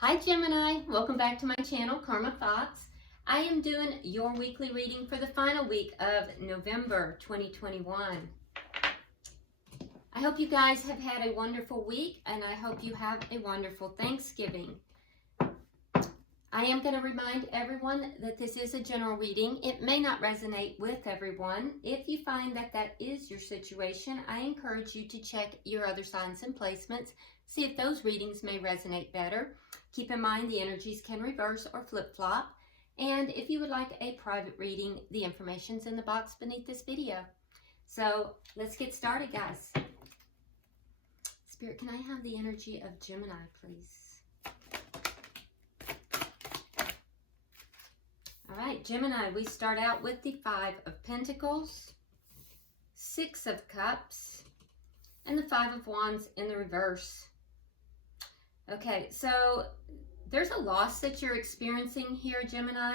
Hi Gemini, welcome back to my channel, Karma Thoughts. I am doing your weekly reading for the final week of November 2021. I hope you guys have had a wonderful week and I hope you have a wonderful Thanksgiving. I am going to remind everyone that this is a general reading. It may not resonate with everyone. If you find that that is your situation, I encourage you to check your other signs and placements, see if those readings may resonate better. Keep in mind the energies can reverse or flip-flop. And if you would like a private reading, the information's in the box beneath this video. So let's get started, guys. Spirit, can I have the energy of Gemini, please? All right, Gemini, we start out with the Five of Pentacles, Six of Cups, and the Five of Wands in the reverse. Okay, so there's a loss that you're experiencing here, Gemini.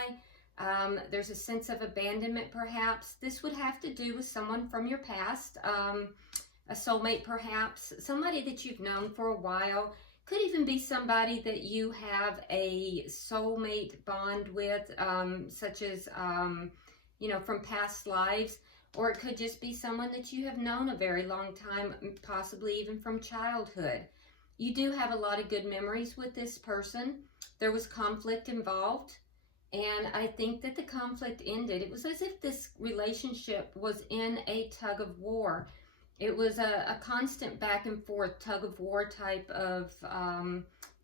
There's a sense of abandonment, perhaps. This would have to do with someone from your past, a soulmate, perhaps, somebody that you've known for a while. Could even be somebody that you have a soulmate bond with, such as, you know, from past lives. Or it could just be someone that you have known a very long time, possibly even from childhood. You do have a lot of good memories with this person. There was conflict involved, and I think that the conflict ended. It was as if this relationship was in a tug of war. It was a constant back and forth tug of war type of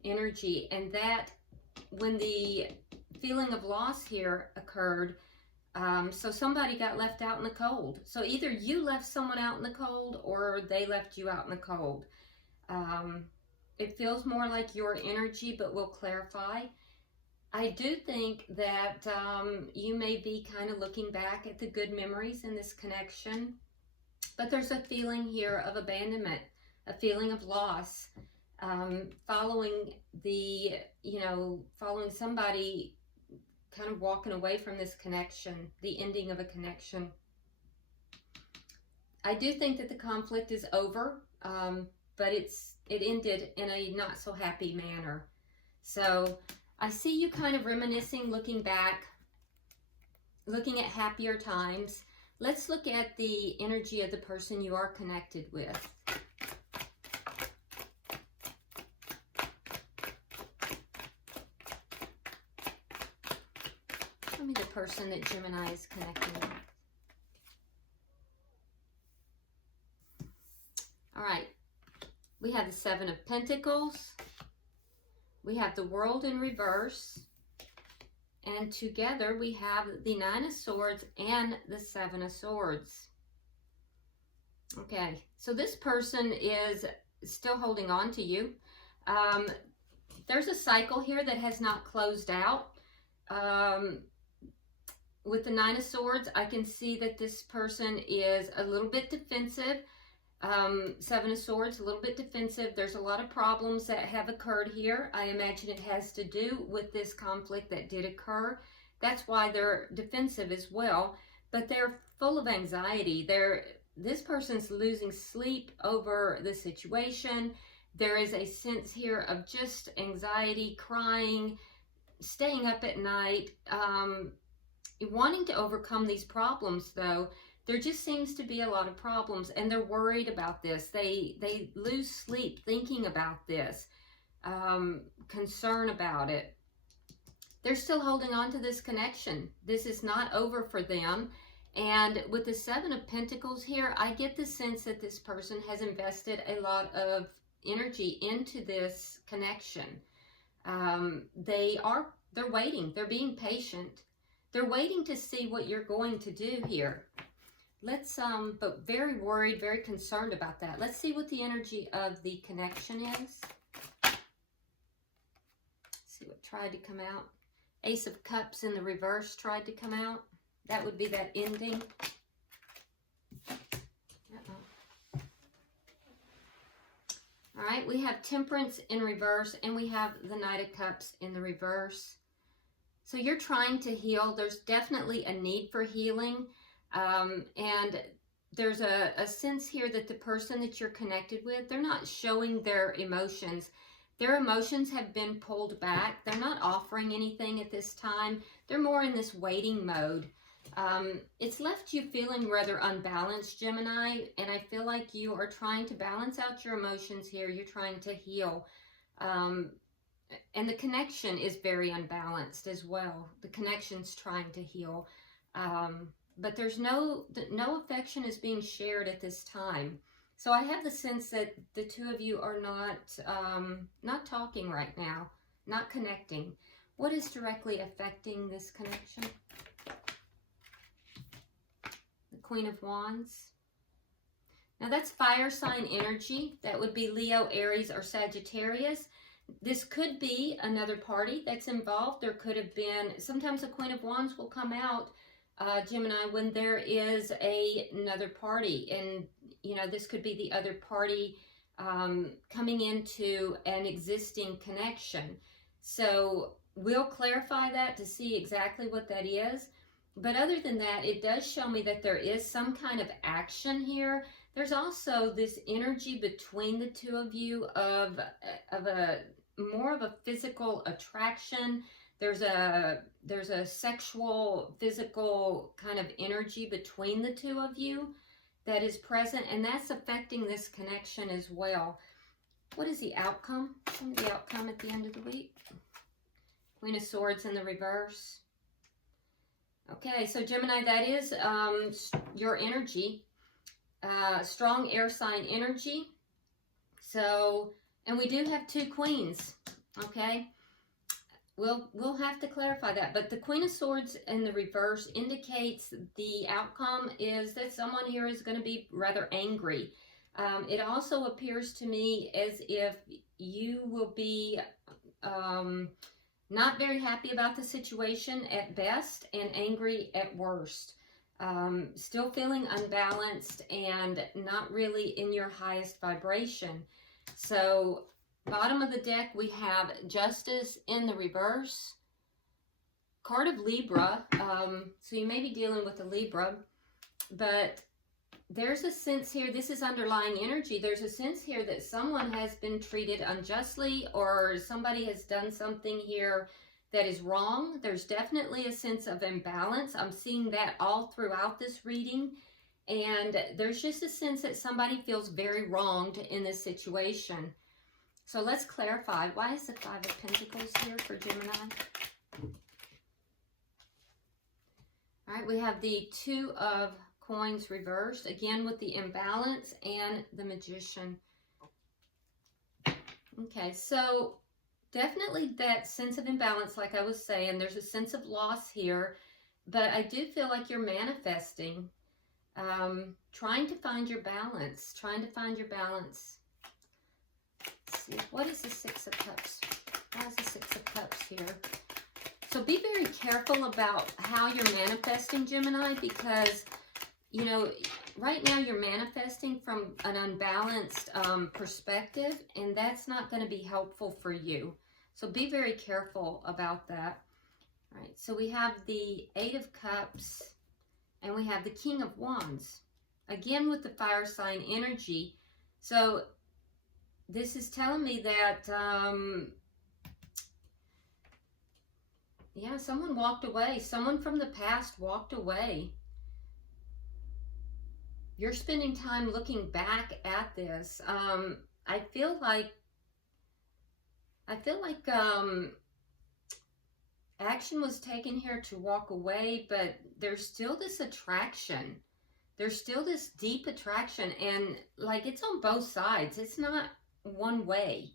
energy, and that when the feeling of loss here occurred, so somebody got left out in the cold. So either you left someone out in the cold or they left you out in the cold. It feels more like your energy, but we'll clarify. I do think that you may be kind of looking back at the good memories in this connection, but there's a feeling here of abandonment, a feeling of loss, following the, following somebody kind of walking away from this connection, the ending of a connection. I do think that the conflict is over, but it ended in a not so happy manner. So I see you kind of reminiscing, looking back, looking at happier times. Let's look at the energy of the person you are connected with. Show me the person that Gemini is connecting with. All right. We have the Seven of Pentacles. We have the World in reverse. And together we have the Nine of Swords and the Seven of Swords. Okay, so this person is still holding on to you. There's a cycle here that has not closed out. With the Nine of Swords, I can see that this person is a little bit defensive. Seven of Swords, a little bit defensive. There's a lot of problems that have occurred here. I imagine it has to do with this conflict that did occur. That's why they're defensive as well. But they're full of anxiety. This person's losing sleep over the situation. There is a sense here of just anxiety, crying, staying up at night, wanting to overcome these problems, though. There just seems to be a lot of problems, and they're worried about this. They lose sleep thinking about this, concern about it. They're still holding on to this connection. This is not over for them. And with the Seven of Pentacles here, I get the sense that this person has invested a lot of energy into this connection. They're waiting. They're being patient. They're waiting to see what you're going to do here. Let's, but very worried, very concerned about that. Let's see what the energy of the connection is. See what tried to come out. Ace of Cups in the reverse tried to come out. That would be that ending. All right, we have Temperance in reverse, and we have the Knight of Cups in the reverse. So you're trying to heal. There's definitely a need for healing. And there's a sense here that the person that you're connected with, they're not showing their emotions. Their emotions have been pulled back. They're not offering anything at this time. They're more in this waiting mode. It's left you feeling rather unbalanced, Gemini, and I feel like you are trying to balance out your emotions here. You're trying to heal. And the connection is very unbalanced as well. The connection's trying to heal. But there's no affection is being shared at this time. So I have the sense that the two of you are not talking right now, not connecting. What is directly affecting this connection? The Queen of Wands. Now that's fire sign energy. That would be Leo, Aries, or Sagittarius. This could be another party that's involved. There could have been, sometimes the Queen of Wands will come out, Gemini, when there is another party. And, you know, this could be the other party coming into an existing connection. So we'll clarify that to see exactly what that is. But other than that, it does show me that there is some kind of action here. There's also this energy between the two of you of a more of a physical attraction. There's a sexual, physical kind of energy between the two of you that is present, and that's affecting this connection as well. What is the outcome? The outcome at the end of the week? Queen of Swords in the reverse. Okay, so Gemini, that is your energy. Strong air sign energy. So, and we do have two queens, okay? We'll have to clarify that. But the Queen of Swords in the reverse indicates the outcome is that someone here is going to be rather angry. It also appears to me as if you will be not very happy about the situation at best and angry at worst. Still feeling unbalanced and not really in your highest vibration. So bottom of the deck, we have Justice in the reverse. Card of Libra. So you may be dealing with a Libra, but there's a sense here, this is underlying energy. There's a sense here that someone has been treated unjustly, or somebody has done something here that is wrong. There's definitely a sense of imbalance. I'm seeing that all throughout this reading. And there's just a sense that somebody feels very wronged in this situation. So let's clarify. Why is the Five of Pentacles here for Gemini? All right, we have the Two of Coins reversed, again with the imbalance and the Magician. Okay, so definitely that sense of imbalance, like I was saying, there's a sense of loss here, but I do feel like you're manifesting, trying to find your balance, Let's see, what is the Six of Cups? Why is the Six of Cups here? So be very careful about how you're manifesting, Gemini, because, you know, right now you're manifesting from an unbalanced perspective, and that's not going to be helpful for you. So be very careful about that. All right, so we have the Eight of Cups, and we have the King of Wands. Again with the fire sign energy. So this is telling me that, yeah, someone walked away. Someone from the past walked away. You're spending time looking back at this. I feel like action was taken here to walk away, but there's still this attraction. There's still this deep attraction, and like it's on both sides. It's not one way.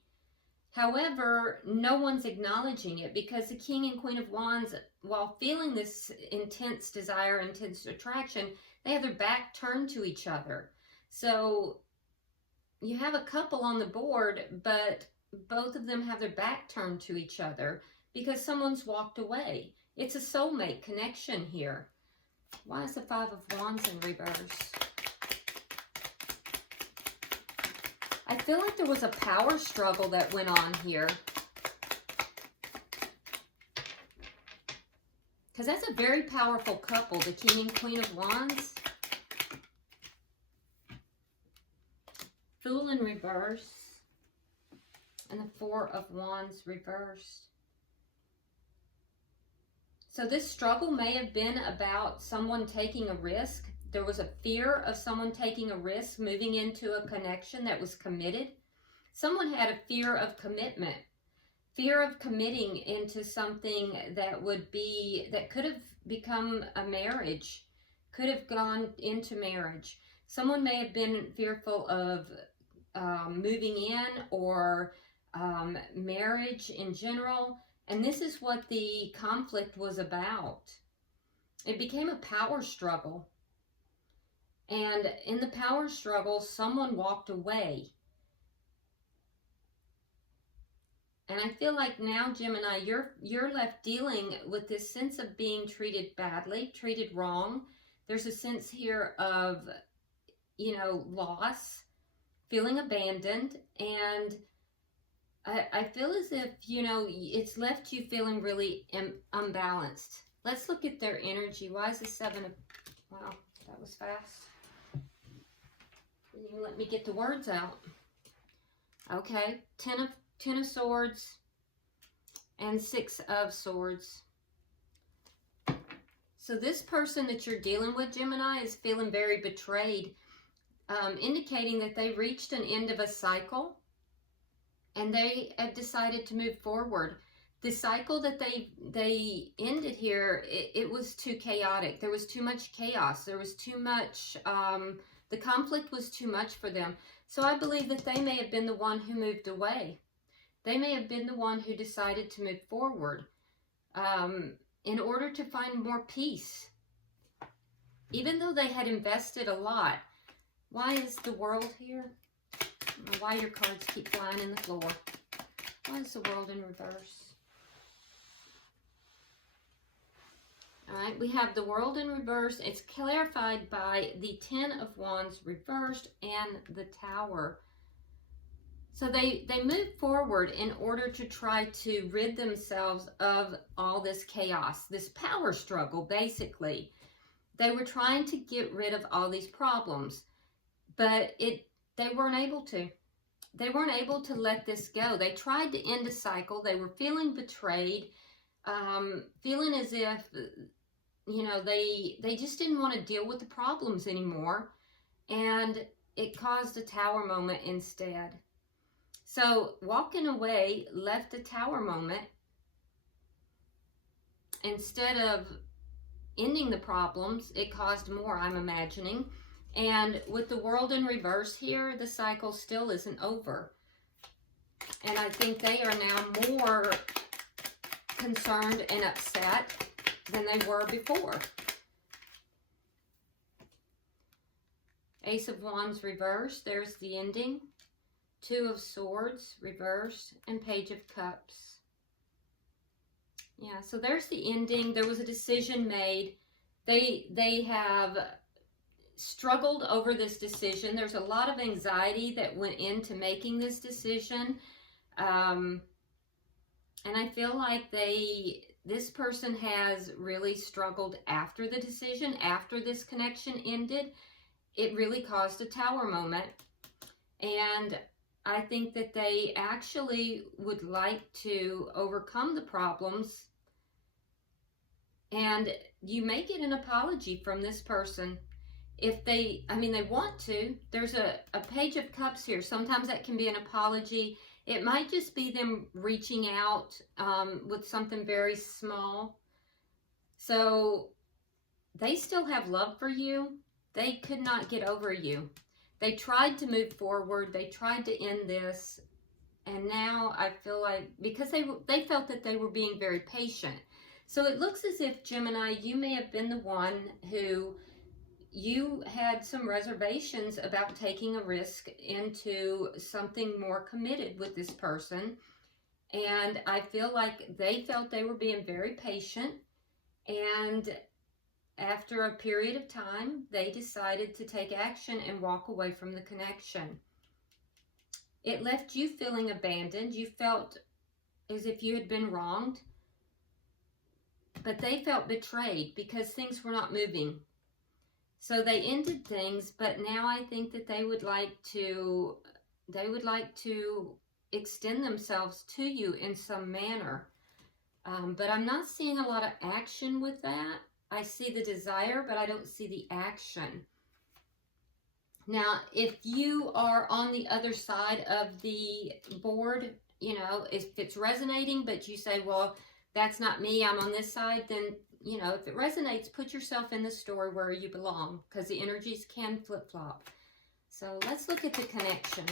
However, no one's acknowledging it, because the King and Queen of Wands, while feeling this intense desire, intense attraction, they have their back turned to each other. So you have a couple on the board, but both of them have their back turned to each other because someone's walked away. It's a soulmate connection here. Why is the Five of Wands in reverse? I feel like there was a power struggle that went on here. Because that's a very powerful couple, the King and Queen of Wands. Fool in reverse. and the Four of Wands reversed. So this struggle may have been about someone taking a risk. There was a fear of someone taking a risk, moving into a connection that was committed. Someone had a fear of commitment, fear of committing into something that could have become a marriage, could have gone into marriage. Someone may have been fearful of moving in or marriage in general. And this is what the conflict was about. It became a power struggle. And in the power struggle, someone walked away. And I feel like now, Gemini, you're left dealing with this sense of being treated badly, treated wrong. There's a sense here of, loss, feeling abandoned, and I feel as if, it's left you feeling really unbalanced. Let's look at their energy. Why is the Seven of... Wow, that was fast. Didn't even let me get the words out. Okay, Ten of Swords and Six of Swords. So this person that you're dealing with, Gemini, is feeling very betrayed, indicating that they reached an end of a cycle. And they have decided to move forward. The cycle that they ended here, it was too chaotic. There was too much chaos. There was too much, the conflict was too much for them. So I believe that they may have been the one who moved away. They may have been the one who decided to move forward in order to find more peace. Even though they had invested a lot. Why is the World here? I don't know why your cards keep flying in the floor. Why is the World in reverse? Alright, we have the World in reverse. It's clarified by the Ten of Wands reversed and the Tower. So they move forward in order to try to rid themselves of all this chaos, this power struggle, basically. They were trying to get rid of all these problems, but they weren't able to. They weren't able to let this go. They tried to end a cycle. They were feeling betrayed, feeling as if, they just didn't want to deal with the problems anymore. And it caused a Tower moment instead. So walking away left a Tower moment. Instead of ending the problems, it caused more, I'm imagining. And with the World in reverse here, the cycle still isn't over. And I think they are now more concerned and upset than they were before. Ace of Wands reversed. There's the ending. Two of Swords reversed. And Page of Cups. Yeah, so there's the ending. There was a decision made. They have struggled over this decision. There's a lot of anxiety that went into making this decision. And I feel like this person has really struggled after the decision, after this connection ended. It really caused a Tower moment. And I think that they actually would like to overcome the problems. And you may get an apology from this person. If they want to. There's a Page of Cups here. Sometimes that can be an apology. It might just be them reaching out with something very small. So they still have love for you. They could not get over you. They tried to move forward. They tried to end this. And now I feel like, because they felt that they were being very patient. So it looks as if, Gemini, you may have been the one who you had some reservations about taking a risk into something more committed with this person. And I feel like they felt they were being very patient. And after a period of time, they decided to take action and walk away from the connection. It left you feeling abandoned. You felt as if you had been wronged. But they felt betrayed because things were not moving. So they ended things, but now I think that they would like to extend themselves to you in some manner. But I'm not seeing a lot of action with that. I see the desire, but I don't see the action. Now, if you are on the other side of the board, you know, if it's resonating, but you say, well, that's not me, I'm on this side, then, you know, if it resonates, put yourself in the story where you belong, because the energies can flip-flop. So let's look at the connection.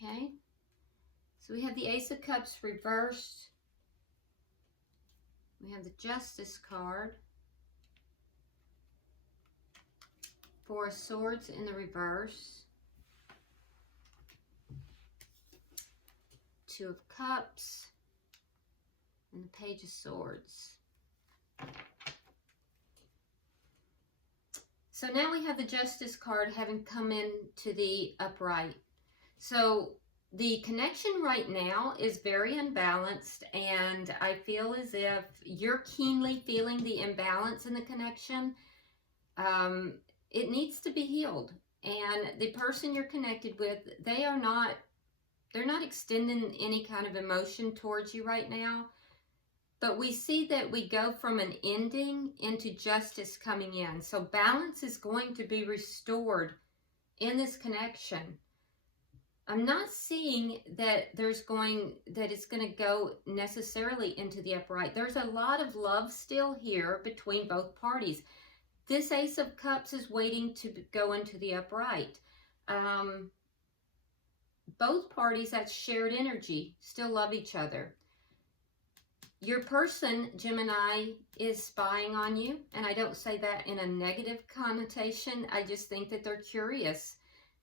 Okay, so we have the Ace of Cups reversed. We have the Justice card. Four of Swords in the reverse. Two of Cups. And the Page of Swords. So now we have the Justice card having come into the upright. So the connection right now is very unbalanced, and I feel as if you're keenly feeling the imbalance in the connection. It needs to be healed, and the person you're connected with, they're not extending any kind of emotion towards you right now. But we see that we go from an ending into justice coming in. So balance is going to be restored in this connection. I'm not seeing that it's going to go necessarily into the upright. There's a lot of love still here between both parties. This Ace of Cups is waiting to go into the upright. Both parties, that's shared energy, still love each other. Your person, Gemini, is spying on you, and I don't say that in a negative connotation. I just think that they're curious.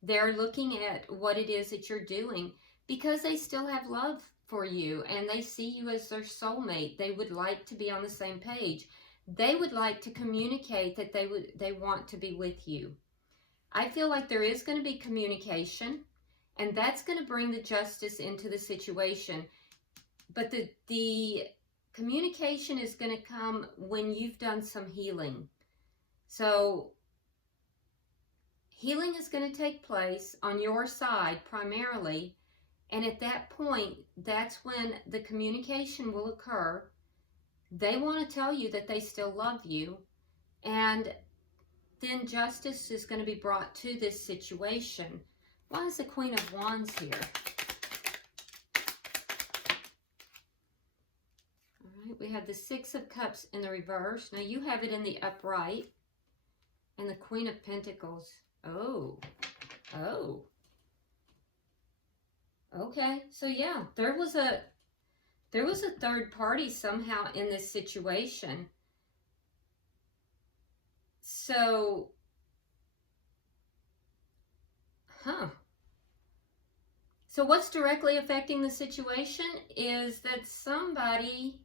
They're looking at what it is that you're doing because they still have love for you, and they see you as their soulmate. They would like to be on the same page. They would like to communicate that they want to be with you. I feel like there is going to be communication, and that's going to bring the justice into the situation. But the communication is going to come when you've done some healing. So healing is going to take place on your side primarily, and at that point, that's when the communication will occur. They want to tell you that they still love you, and then justice is going to be brought to this situation. Why is the Queen of Wands here? All right, we have the Six of Cups in the reverse. Now you have it in the upright, and the Queen of Pentacles. Oh. Okay, so yeah, there was a third party somehow in this situation. So, so what's directly affecting the situation is that somebody,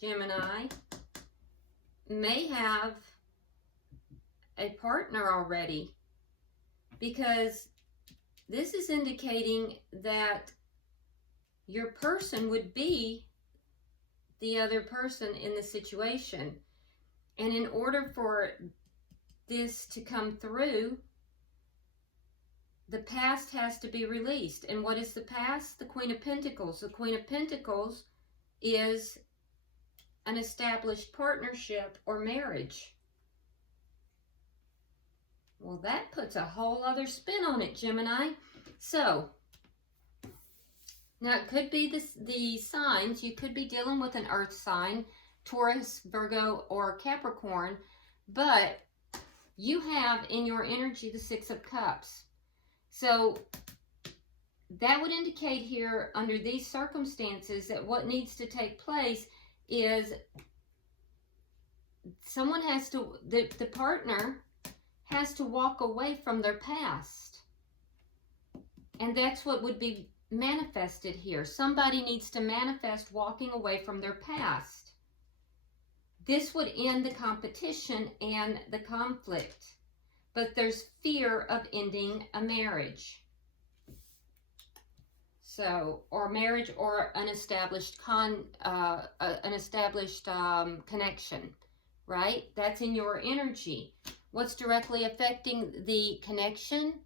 Gemini, may have a partner already, because this is indicating that your person would be the other person in the situation. And in order for this to come through, the past has to be released. And what is the past? The Queen of Pentacles. The Queen of Pentacles is an established partnership or marriage. Well, that puts a whole other spin on it, Gemini. So, now it could be the signs. You could be dealing with an earth sign, Taurus, Virgo, or Capricorn, but you have in your energy the Six of Cups. So that would indicate here, under these circumstances, that what needs to take place is someone has to, the partner has to walk away from their past. And that's what would be manifested here. Somebody needs to manifest walking away from their past. This would end the competition and the conflict. But there's fear of ending a marriage. So, or marriage or an established connection, right? That's in your energy. What's directly affecting the connection?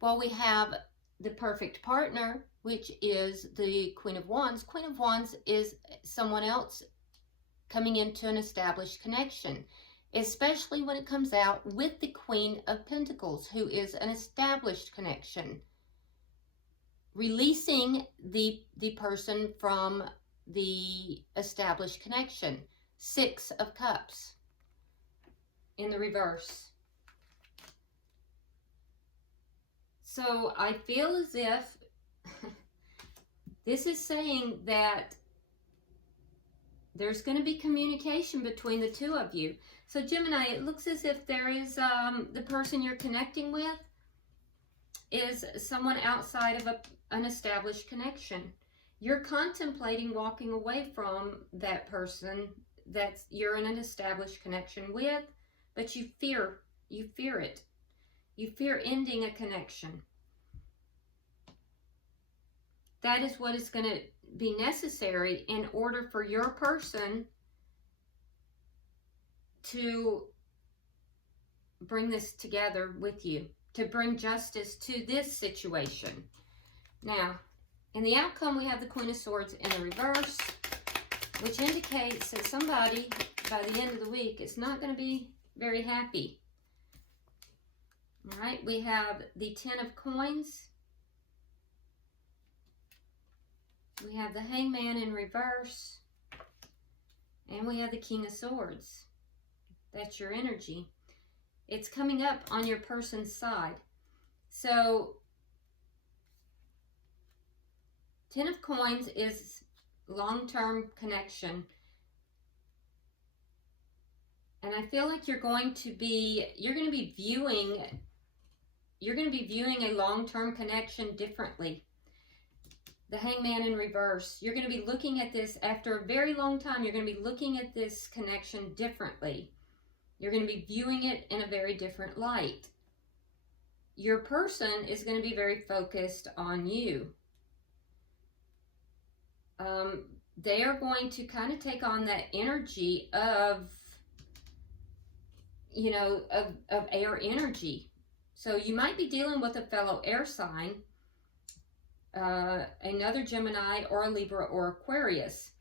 Well, we have the perfect partner, which is the Queen of Wands. Queen of Wands is someone else coming into an established connection, especially when it comes out with the Queen of Pentacles, who is an established connection. Releasing the person from the established connection. 6 of Cups in the reverse. So I feel as if this is saying that there's going to be communication between the two of you. So Gemini, it looks as if there is the person you're connecting with is someone outside of an established connection. You're contemplating walking away from that person that you're in an established connection with, but you fear it. You fear ending a connection. That is what is going to be necessary in order for your person to bring this together with you, to bring justice to this situation. Now, in the outcome, we have the Queen of Swords in the reverse, which indicates that somebody, by the end of the week, is not going to be very happy. All right, we have the 10 of Coins. We have the Hangman in reverse. And we have the King of Swords. That's your energy. It's coming up on your person's side. So, 10 of Coins is long-term connection. And I feel like you're going to be viewing a long-term connection differently. The Hangman in reverse. You're going to be looking at this after a very long time. You're going to be looking at this connection differently. You're going to be viewing it in a very different light. Your person is going to be very focused on you. They are going to kind of take on that energy of, you know, of air energy. So you might be dealing with a fellow air sign, another Gemini or a Libra or Aquarius.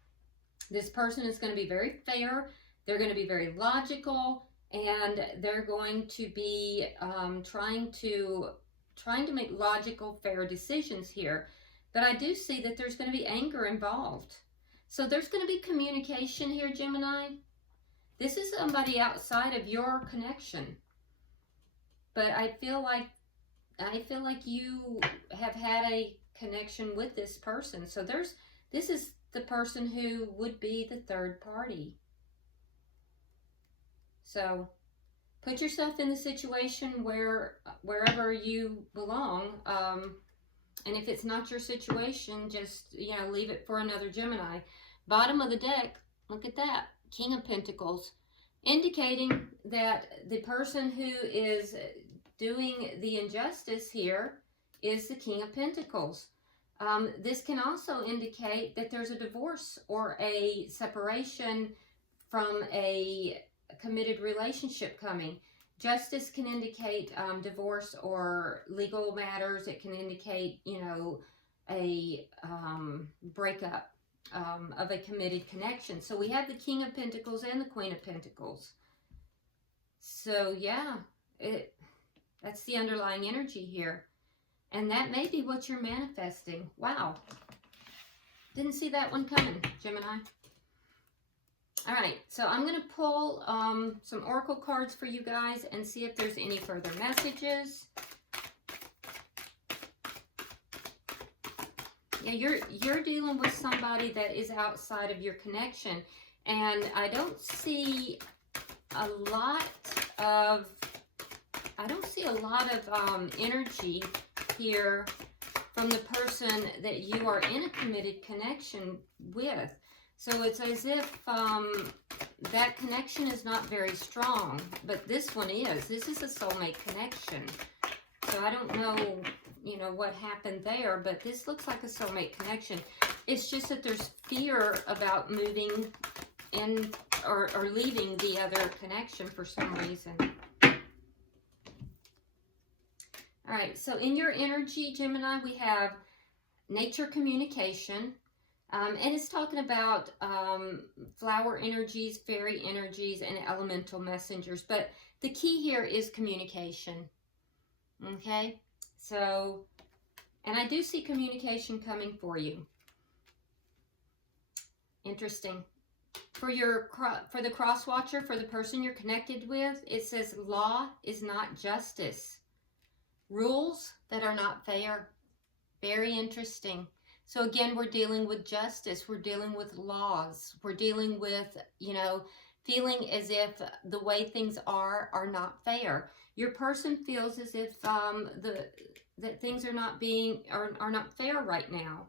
This person is going to be very fair. They're going to be very logical, and they're going to be trying to make logical, fair decisions here. But I do see that there's going to be anger involved. So there's going to be communication here, Gemini. This is somebody outside of your connection. But I feel like you have had a connection with this person. So this is the person who would be the third party. So put yourself in the situation wherever you belong. And if it's not your situation, just, leave it for another Gemini. Bottom of the deck, look at that. King of Pentacles, indicating that the person who is doing the injustice here is the King of Pentacles. This can also indicate that there's a divorce or a separation from a committed relationship coming. Justice can indicate divorce or legal matters. It can indicate, a breakup of a committed connection. So we have the King of Pentacles and the Queen of Pentacles. So yeah, that's the underlying energy here. And that may be what you're manifesting. Wow. Didn't see that one coming, Gemini. All right, so I'm going to pull some oracle cards for you guys and see if there's any further messages. Yeah, you're dealing with somebody that is outside of your connection, and I don't see a lot of energy here from the person that you are in a committed connection with. So it's as if that connection is not very strong, but this one is. This is a soulmate connection. So I don't know, you know, what happened there, but this looks like a soulmate connection. It's just that there's fear about moving in or leaving the other connection for some reason. All right, so in your energy, Gemini, we have nature communication. And it's talking about flower energies, fairy energies, and elemental messengers. But the key here is communication. Okay? So, and I do see communication coming for you. Interesting. For the cross watcher, for the person you're connected with, it says law is not justice. Rules that are not fair. Very interesting. So again, we're dealing with justice. We're dealing with laws. We're dealing with, you know, feeling as if the way things are not fair. Your person feels as if that things are not fair right now.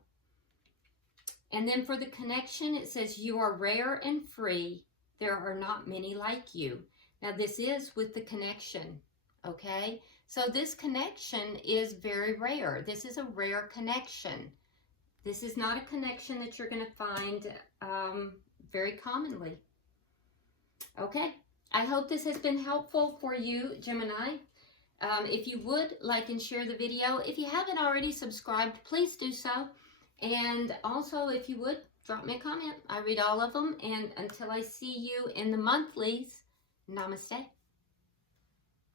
And then for the connection, it says you are rare and free. There are not many like you. Now this is with the connection, okay? So this connection is very rare. This is a rare connection. This is not a connection that you're going to find very commonly. Okay, I hope this has been helpful for you, Gemini. If you would, like and share the video. If you haven't already subscribed, please do so. And also, if you would, drop me a comment. I read all of them. And until I see you in the monthlies, namaste.